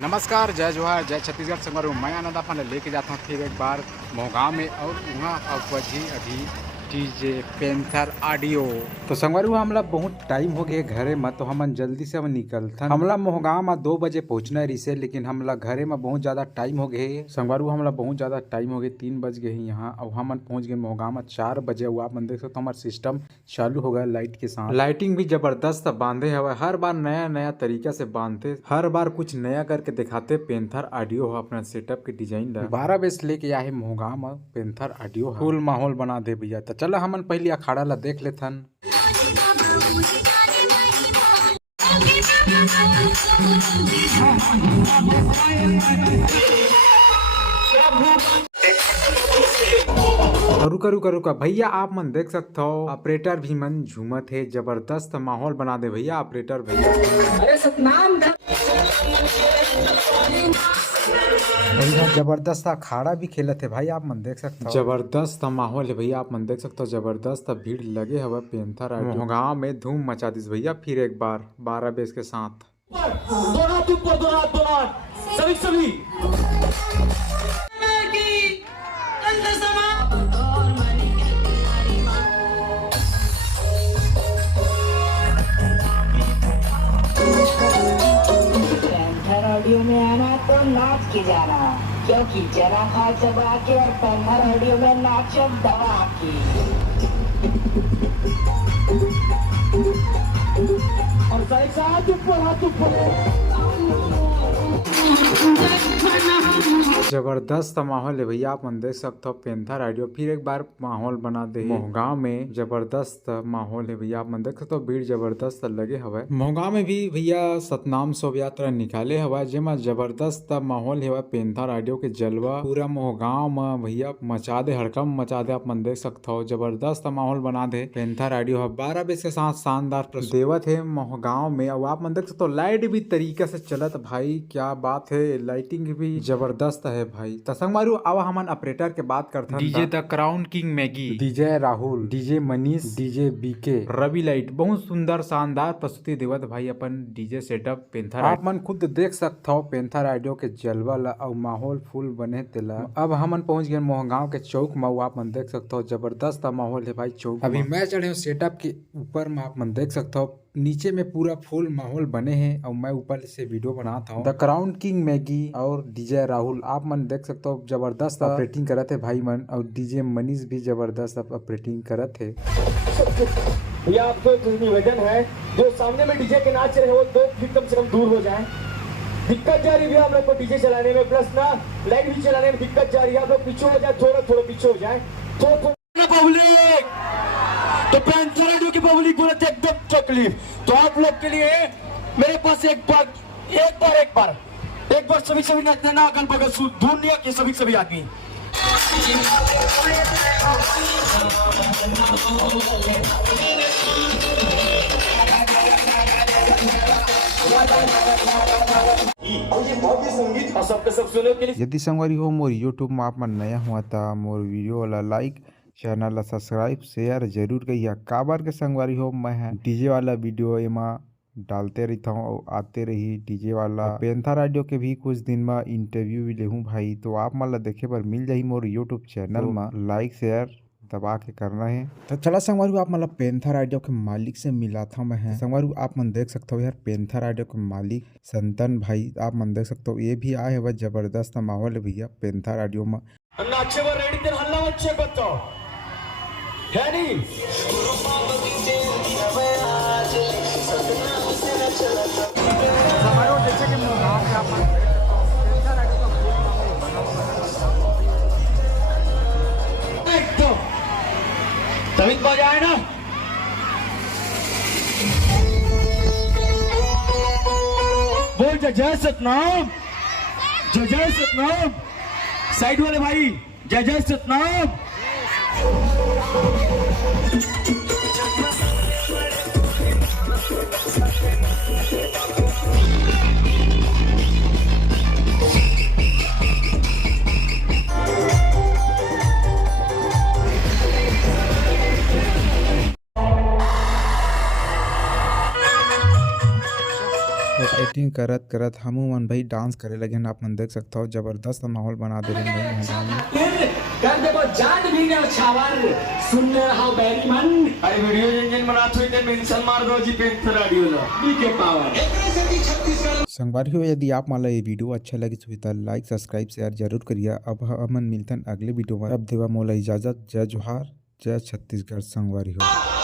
नमस्कार, जय जोहार, जय छत्तीसगढ़। संगवारी मैं आनंद अपन लेके जाता हूँ फिर एक बार मोहगांव में और वहाँ अभी डीजे पेंथर ऑडियो। तो संगवारी हमला बहुत टाइम हो गए घरे में, तो हमन जल्दी से हम निकलथन। हमला मोहगांव में 2 बजे पहुँचना रिसे, लेकिन हमला घरे में बहुत ज़्यादा टाइम हो गए। संगवारी हमला बहुत ज़्यादा टाइम हो गए, 3 बज गए यहाँ और हमन पहुँच गए मोहगांव में 4 बजे। आप मन देख सकते हमारा सिस्टम चालू हो गया लाइट के साथ। लाइटिंग भी जबरदस्त बांधे हवा, हर बार नया नया तरीका से बांधते, हर बार कुछ नया करके दिखाते। पेंथर ऑडियो हो अपना सेटअप के डिजाइन 12 बजे से लेके आए मोहगांव में पेंथर ऑडियो फुल माहौल बना दे भैया। तो चलो हमन पहले अखाड़ा ला देख लेथन। रुका रुका रुका भैया, आप मन देख सकते हो ऑपरेटर भी मन झूमत है, जबरदस्त माहौल बना दे भैया ऑपरेटर भैया। अरे सतनाम जबरदस्त अखाड़ा भी खेलत है भाई, आप मन देख सकते हो। जबरदस्त माहौल है भैया, आप मन देख सकते हो। जबरदस्त भीड़ लगे हवा पेंथर मोहगांव में धूम मचा दिस भैया फिर एक बार 12 बजे के साथ। सभी ऑडियो में आना तो नाच के जाना, क्योंकि जरा खा चबा के और पेंथर ऑडियो में नाचो दबा के। और सही साथ ऊपर जबरदस्त माहौल है भैया, आप मन देख सकते हो पेंथर ऑडियो फिर एक बार माहौल बना दे मोहगांव में। जबरदस्त माहौल है भैया, आप मन देख सकते हो। भीड़ जबरदस्त लगे हवा मोहगांव में भी भैया। सतनाम शोभ यात्रा निकाले हवा, जेमा जबरदस्त माहौल है पेंथर ऑडियो के जलवा पूरा मोहगांव में भैया मचा दे, हड़कम मचा दे। आप मन देख सकते हो जबरदस्त माहौल बना दे पेंथर ऑडियो 12 बजे के साथ शानदार देवत है मोहगांव में। और आप मन देख सकते हो लाइट भी तरीके से चलत भाई, क्या बात है। लाइटिंग भी जबरदस्त है भाई। तसंगमारू आवा हमन ऑपरेटर के बात करते हैं। DJ the crown king Maggie, DJ Rahul, DJ Manish, DJ BK, Ravi light बहुत सुंदर शानदार प्रस्तुति देवत भाई अपन डीजे सेटअप पेंथर। आप मन खुद देख सकते हो पेंथर ऑडियो के जलवा ला और माहौल फुल बने तेला। अब हमन पहुंच गए मोहगांव के चौक में, आप मन देख सकते हो जबरदस्त माहौल है भाई चौक। अभी मैं चढ़े हूँ सेटअप के ऊपर में, आप मन देख सकते हो नीचे में पूरा फुल माहौल बने हैं और मैं ऊपर से वीडियो बनाता हूँ। द क्राउन किंग मैगी और डीजे राहुल आप मन देख सकते हो जबरदस्त ऑपरेटिंग करत है भाई मन, और डीजे मनीष भी जबरदस्त ऑपरेटिंग करत है। भैया आपको निवेदन है, जो सामने में डीजे के नाच रहे हो 2 फीट कम से कम दूर हो जाए। दिक्कत जा रही है हम लोग को डीजे चलाने में, प्लस ना लाइट भी चलाने में दिक्कत जा रही है। आप लोग पीछे हो जाए, थोड़ा पीछे हो जाए तो पब्लिक तो पेंथर ऑडियो की पब्लिक बोले एकदम तकलीफ। तो आप लोग के लिए मेरे पास एक बार सभी नाचना ना, अगल बगल दुनिया के सभी आदमी। यदि संगवारी हो मोर यूट्यूब में आप मन नया हुआ था, मोर वीडियो वाला लाइक, चैनल ला सब्सक्राइब शेयर जरूर करिए। काबर के संगवारी हो मैं डीजे वाला वीडियो एमा डालते रहता हूँ और आते रही डीजे वाला। पेंथर ऑडियो के भी कुछ दिन में इंटरव्यू भी लेहूँ भाई, तो आप मन ला देखे पर मिल जाही मोर यूट्यूब चैनल में। लाइक शेयर दबा के करना है। तो चला संगवारू आप मतलब पेंथर ऑडियो के मालिक से मिला था मैं। संगवारू आप मन देख सकते हो यार पेंथर ऑडियो के मालिक संतन भाई, आप मन देख सकते हो ये भी आए हुआ। जबरदस्त माहौल है भैया पेंथर ऑडियो में। जैसे कि मोहगांव में आप तभी बजाए ना। बोल जय सतनाम, जय सतनाम। साइड वाले भाई जय सतनाम। एक्टिंग करत करत हमू मन भाई डांस करे लगे। आप मन देख सकते हो जबरदस्त माहौल बना दे रहे हैं भाई भाई। कर देखो जान भी ने छावर सुनने हाउ बैरी मन अरे वीडियो इंजन बनात हुई ते मेंशन मार दो जी पेंथर ऑडियो ला बीके पावर। संगवारी हो यदि आप मान ये वीडियो अच्छा लगी तो लाइक सब्सक्राइब शेयर जरूर करिए। अब हमन मिलते हैं अगले वीडियो में। अब देवा मोला इजाजत। जय जोहार, जय छत्तीसगढ़ संगवारी हो।